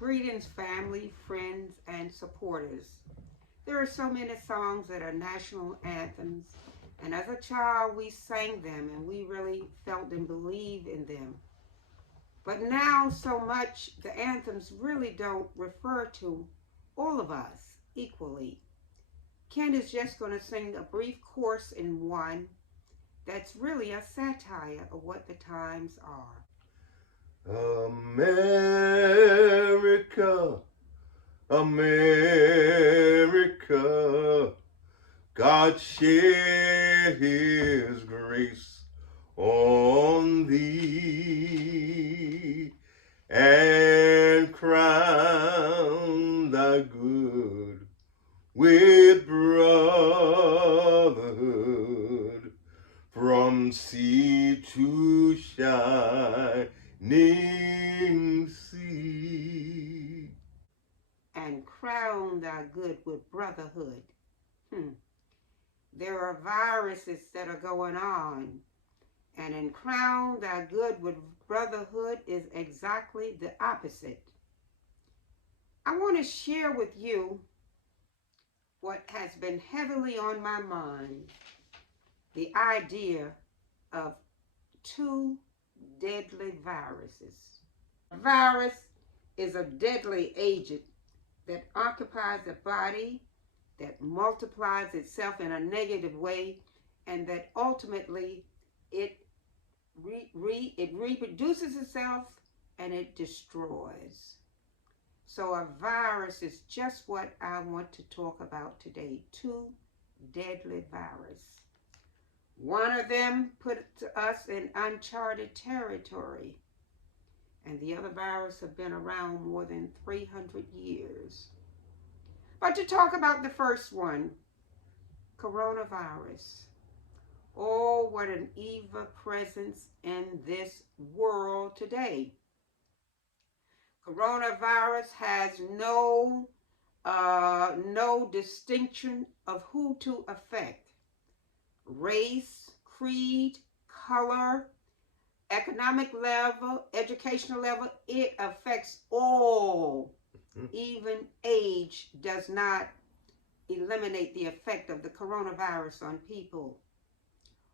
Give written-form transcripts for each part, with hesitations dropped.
Greetings, family, friends, and supporters. There are so many songs that are national anthems, and as a child, we sang them and we really felt and believed in them. But now, so much, the anthems really don't refer to all of us equally. Ken is just going to sing a brief course in one that's really a satire of what the times are. America, America, God shed his grace on thee and crown thy good with brotherhood from sea to shining sea. And crown thy good with brotherhood. There are viruses that are going on, and in crown thy good with brotherhood is exactly the opposite. I want to share with you what has been heavily on my mind, the idea of two deadly viruses. A virus is a deadly agent that occupies the body, that multiplies itself in a negative way, and that ultimately it reproduces itself and it destroys. So a virus is just what I want to talk about today. Two deadly viruses. One of them put us in uncharted territory, and the other virus have been around more than 300 years. But to talk about the first one, coronavirus. Oh, what an evil presence in this world today. Coronavirus has no distinction of who to affect. Race, creed, color, economic level, educational level, it affects all. Even age does not eliminate the effect of the coronavirus on people.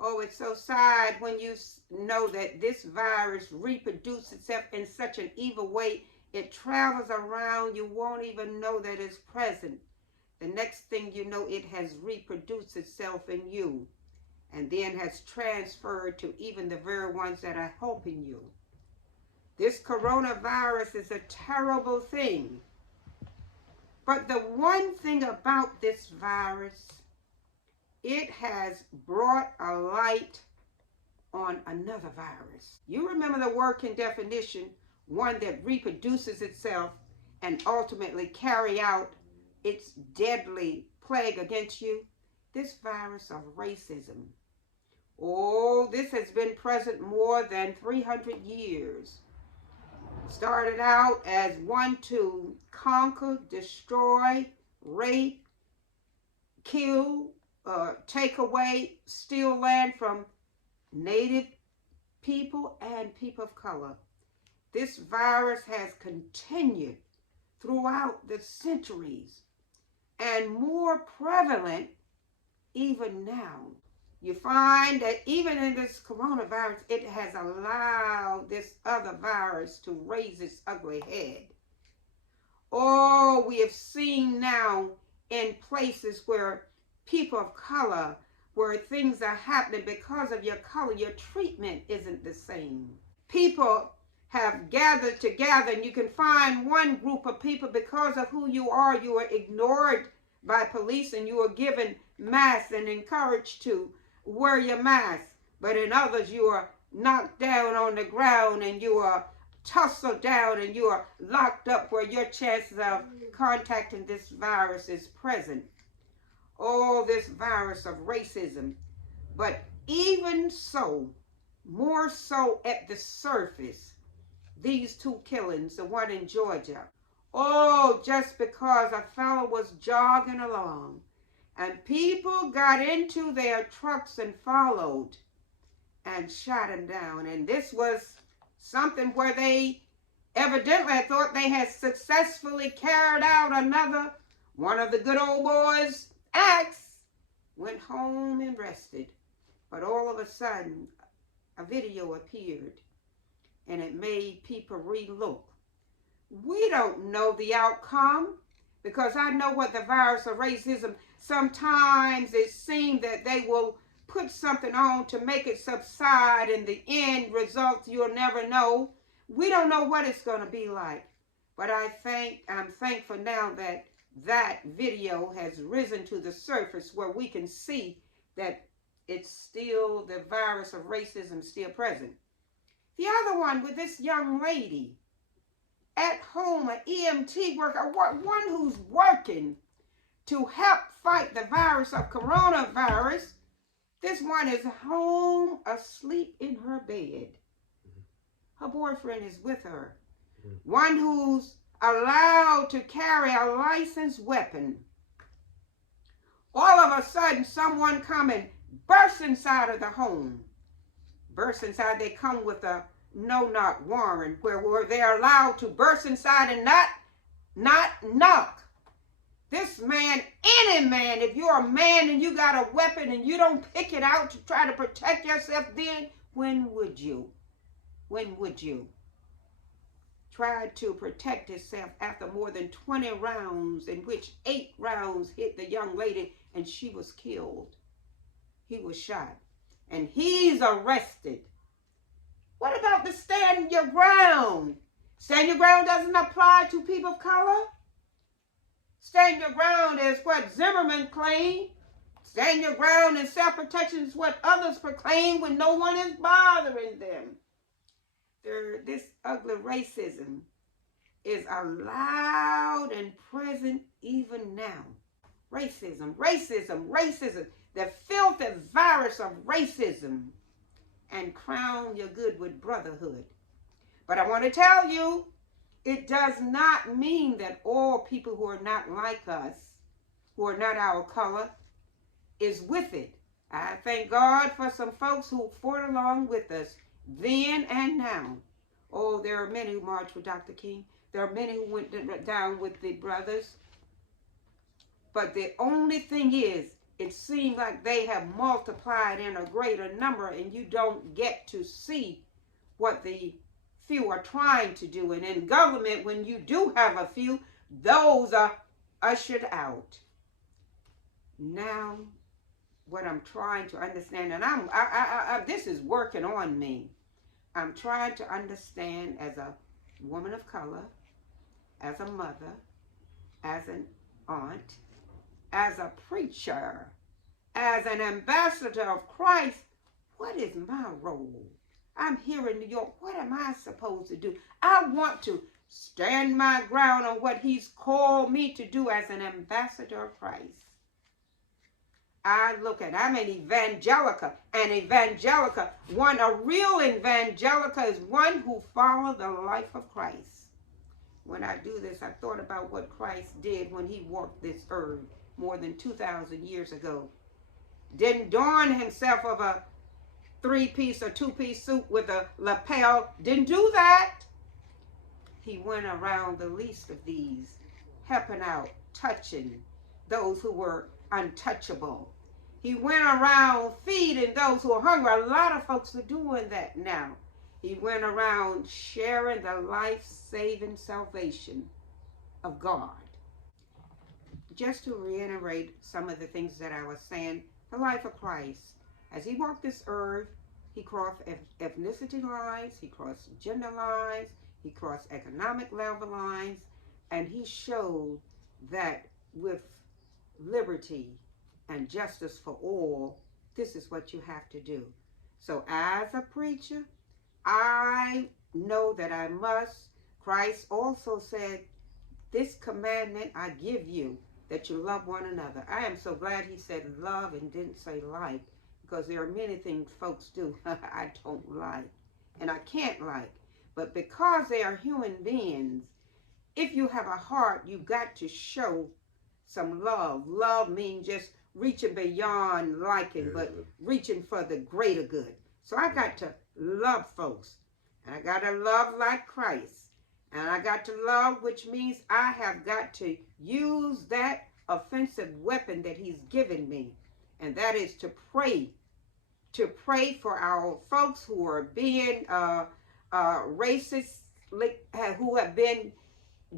Oh, it's so sad when you know that this virus reproduces itself in such an evil way. It travels around, you won't even know that it's present. The next thing you know, it has reproduced itself in you and then has transferred to even the very ones that are helping you. This coronavirus is a terrible thing. But the one thing about this virus, it has brought a light on another virus. You remember the working definition, one that reproduces itself and ultimately carry out its deadly plague against you? This virus of racism. Oh, this has been present more than 300 years. Started out as one to conquer, destroy, rape, kill, take away, steal land from native people and people of color. This virus has continued throughout the centuries and more prevalent even now. You find that even in this coronavirus, it has allowed this other virus to raise its ugly head. Oh, we have seen now in places where people of color, where things are happening because of your color, your treatment isn't the same. People have gathered together, and you can find one group of people because of who you are ignored by police and you are given masks and encouraged to wear your mask. But in others, you are knocked down on the ground and you are tussled down and you are locked up where your chances of contacting this virus is present. Oh, this virus of racism. But even so, more so at the surface, these two killings, the one in Georgia. Oh, just because a fellow was jogging along and people got into their trucks and followed and shot him down. And this was something where they Evidently, I thought they had successfully carried out another one of the good old boys' acts, went home and rested. But all of a sudden, a video appeared, and it made people relook. We don't know the outcome, because I know what the virus of racism, sometimes it seems that they will put something on to make it subside, and the end results you'll never know. We don't know what it's going to be like. But I'm thankful now that that video has risen to the surface where we can see that it's still, the virus of racism still present. The other one with this young lady at home, an EMT worker, one who's working to help fight the virus of coronavirus. This one is home asleep in her bed. Her boyfriend is with her. One who's allowed to carry a licensed weapon. All of a sudden, someone come and burst inside of the home. Burst inside, they come with a no-knock warrant where they're allowed to burst inside and not knock. This man, any man, if you're a man and you got a weapon and you don't pick it out to try to protect yourself, then when would you? When would you? Tried to protect himself after more than 20 rounds, in which 8 rounds hit the young lady and she was killed. He was shot and he's arrested. What about the stand your ground? Stand your ground doesn't apply to people of color. Stand your ground is what Zimmerman claimed. Stand your ground and self-protection is what others proclaim when no one is bothering them. This ugly racism is allowed and present even now. Racism, racism, racism. The filthy virus of racism. And crown your good with brotherhood. But I want to tell you, it does not mean that all people who are not like us, who are not our color, is with it. I thank God for some folks who fought along with us then and now. Oh, there are many who marched with Dr. King. There are many who went down with the brothers. But the only thing is, it seems like they have multiplied in a greater number, and you don't get to see what the few are trying to do. And in government, when you do have a few, those are ushered out. Now, what I'm trying to understand, and this is working on me. I'm trying to understand as a woman of color, as a mother, as an aunt, as a preacher, as an ambassador of Christ, what is my role? I'm here in New York. What am I supposed to do? I want to stand my ground on what he's called me to do as an ambassador of Christ. I'm an evangelica. An evangelica, a real evangelica is one who follows the life of Christ. When I do this, I thought about what Christ did when he walked this earth more than 2,000 years ago. Didn't adorn himself of a 3-piece or 2-piece suit with a lapel. Didn't do that. He went around the least of these, helping out, touching those who were untouchable. He went around feeding those who are hungry. A lot of folks are doing that now. He went around sharing the life-saving salvation of God. Just to reiterate some of the things that I was saying, the life of Christ. As he walked this earth, he crossed ethnicity lines, he crossed gender lines, he crossed economic level lines, and he showed that with liberty and justice for all, this is what you have to do. So as a preacher, I know that I must. Christ also said, this commandment I give you, that you love one another. I am so glad he said love and didn't say like, because there are many things folks do I don't like, and I can't like. But because they are human beings, if you have a heart, you got to show some love. Love means just reaching beyond liking, but reaching for the greater good. So I got to love folks. And I got to love like Christ. And I got to love, which means I have got to use that offensive weapon that he's given me. And that is to pray. To pray for our folks who are being racist, who have been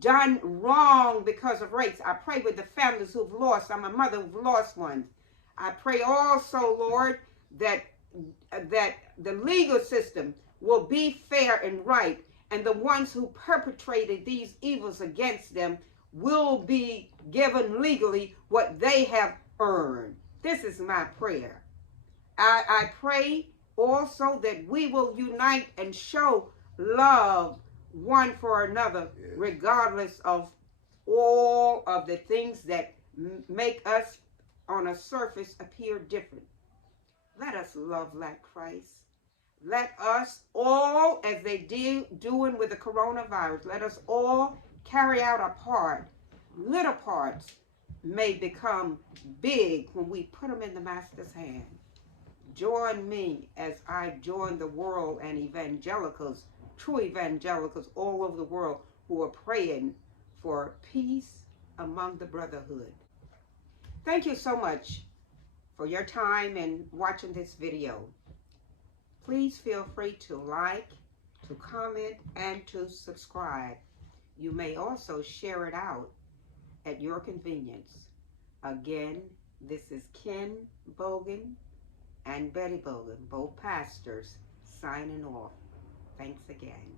done wrong because of race. I pray with the families who've lost. I'm a mother who've lost ones. I pray also, Lord, that the legal system will be fair and right, and the ones who perpetrated these evils against them will be given legally what they have earned. This is my prayer. I pray also that we will unite and show love one for another, regardless of all of the things that make us on a surface appear different. Let us love like Christ. Let us all, as they doing with the coronavirus, let us all carry out a part. Little parts may become big when we put them in the Master's hand. Join me as I join the world and evangelicals, true evangelicals all over the world who are praying for peace among the brotherhood. Thank you so much for your time and watching this video. Please feel free to like, to comment, and to subscribe. You may also share it out at your convenience. Again, this is Ken Bogan and Betty Bogan, both pastors, signing off. Thanks again.